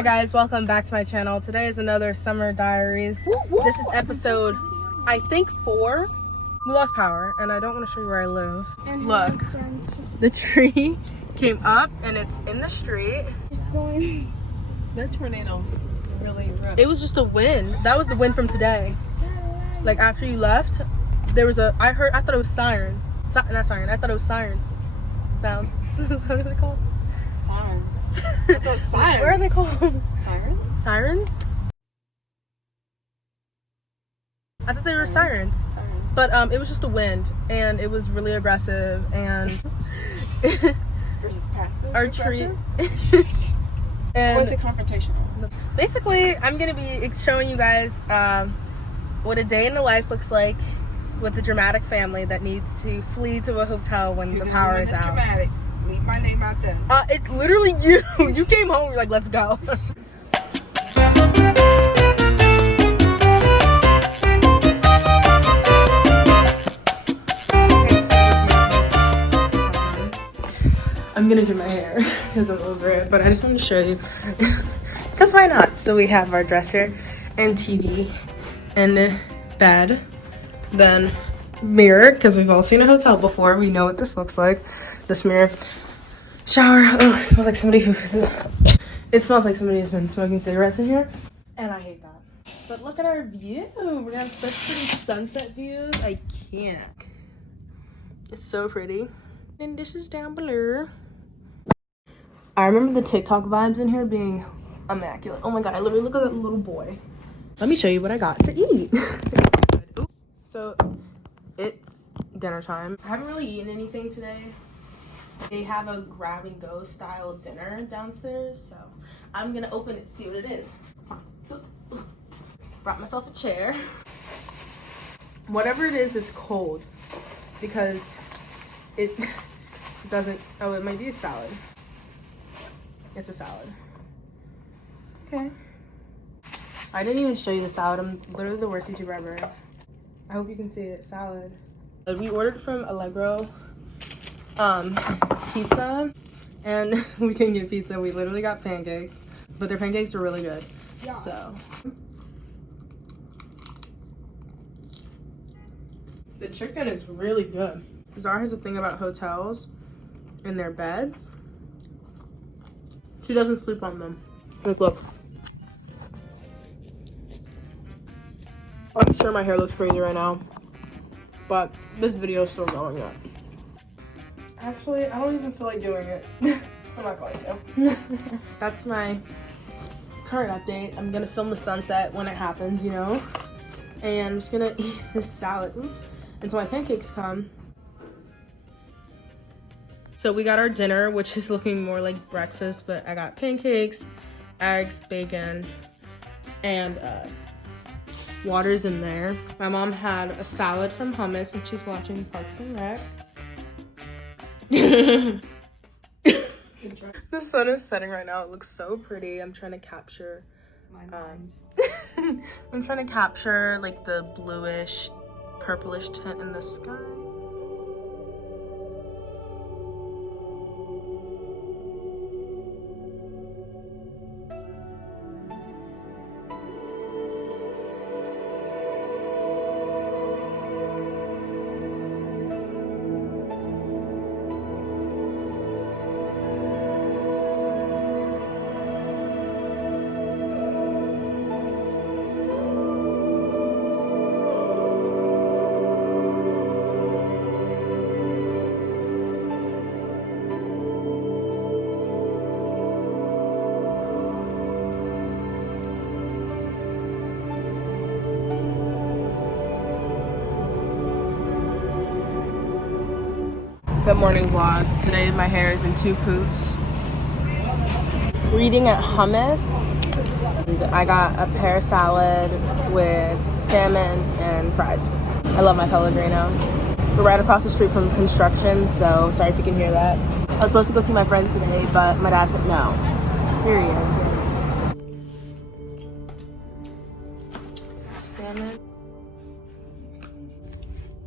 Hi guys, welcome back to my channel. Today is another summer diaries. This is episode, I think 4. We lost power and I don't want to show you where I live. Look, the tree came up and it's in the street. That tornado really rough. It was just a wind. That was the wind from today. Like after you left, there was a, I thought it was siren. Not siren, I thought it was sirens. Sound. What is it called? Sirens. I thought sirens. Where are they called? Sirens? Sirens? I thought they were sirens. Sirens. But it was just a wind and it was really aggressive and Versus passive. our tree. And or was it confrontational? Basically, I'm gonna be showing you guys what a day in the life looks like with a dramatic family that needs to flee to a hotel when the power is out. Dramatic. Leave my name out there. It's literally you. You came home, you're like, let's go. I'm gonna do my hair because I'm over it, but I just want to show you because why not? So we have our dresser and TV and bed, then mirror because we've all seen a hotel before. We know what this looks like. This mirror, shower. Oh, it smells like somebody who's. It smells like somebody has been smoking cigarettes in here, and I hate that. But look at our view. We're gonna have such pretty sunset views. I can't. It's so pretty. And this is down below. I remember the TikTok vibes in here being immaculate. Oh my god, I literally look like a little boy. Let me show you what I got to eat. So, it's dinner time. I haven't really eaten anything today. They have a grab and go style dinner downstairs, so I'm gonna open it, see what it is. Brought myself a chair. Whatever it is, it's cold because it doesn't, oh, it might be a salad. It's a salad. Okay. I didn't even show you the salad. I'm literally the worst YouTuber ever. I hope you can see it. Salad. We ordered from Allegro pizza, and we didn't get pizza. We literally got pancakes, but their pancakes are really good. Yeah. So the chicken is really good. Zara has a thing about hotels and their beds. She doesn't sleep on them. Look. I'm sure my hair looks crazy right now, but this video is still going yet. Actually, I don't even feel like doing it. I'm not going to. That's my current update. I'm gonna film the sunset when it happens, you know? And I'm just gonna eat this salad, oops, until my pancakes come. So we got our dinner, which is looking more like breakfast, but I got pancakes, eggs, bacon, and water's in there. My mom had a salad from hummus and she's watching Parks and Rec. The sun is setting right now. It looks so pretty. I'm trying to capture I'm trying to capture like the bluish, purplish tint in the sky. Good morning vlog. Today my hair is in 2 poofs. We're eating at Hummus. And I got a pear salad with salmon and fries. I love my Pellegrino. We're right across the street from construction, so sorry if you can hear that. I was supposed to go see my friends today, but my dad said no. Here he is. Salmon.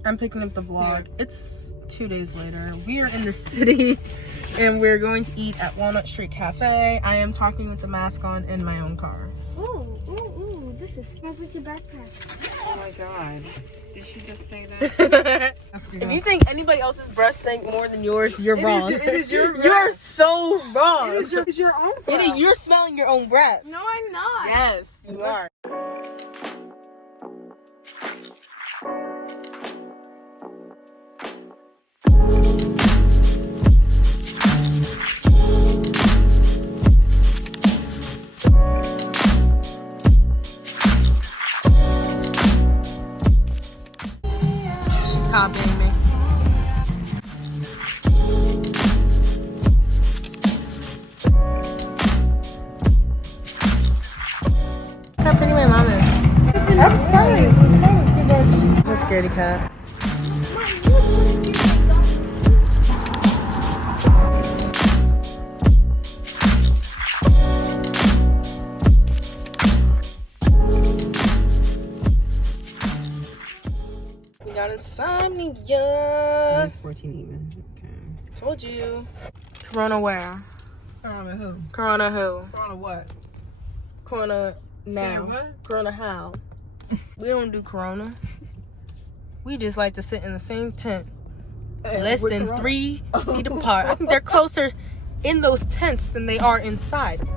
I'm picking up the vlog. It's 2 2 days later. We are in the city and we're going to eat at Walnut Street Cafe. I am talking with the mask on in my own car. Ooh, this smells like your backpack. Oh my god. Did she just say that? If you think anybody else's breath stink more than yours, you're wrong. It is your You're so wrong. It is your own breath. You're smelling your own breath. No, I'm not. Yes, you are. She's copying me. Look how pretty my mom is. I'm sorry. It's too much. It's a scaredy cat. We got insomnia. It's 14 even. Okay. Told you. Corona where? Corona who? Corona who? Corona what? Corona now. Say what? Corona how? We don't do Corona. We just like to sit in the same tent. Less than 3 feet apart. I think they're closer in those tents than they are inside.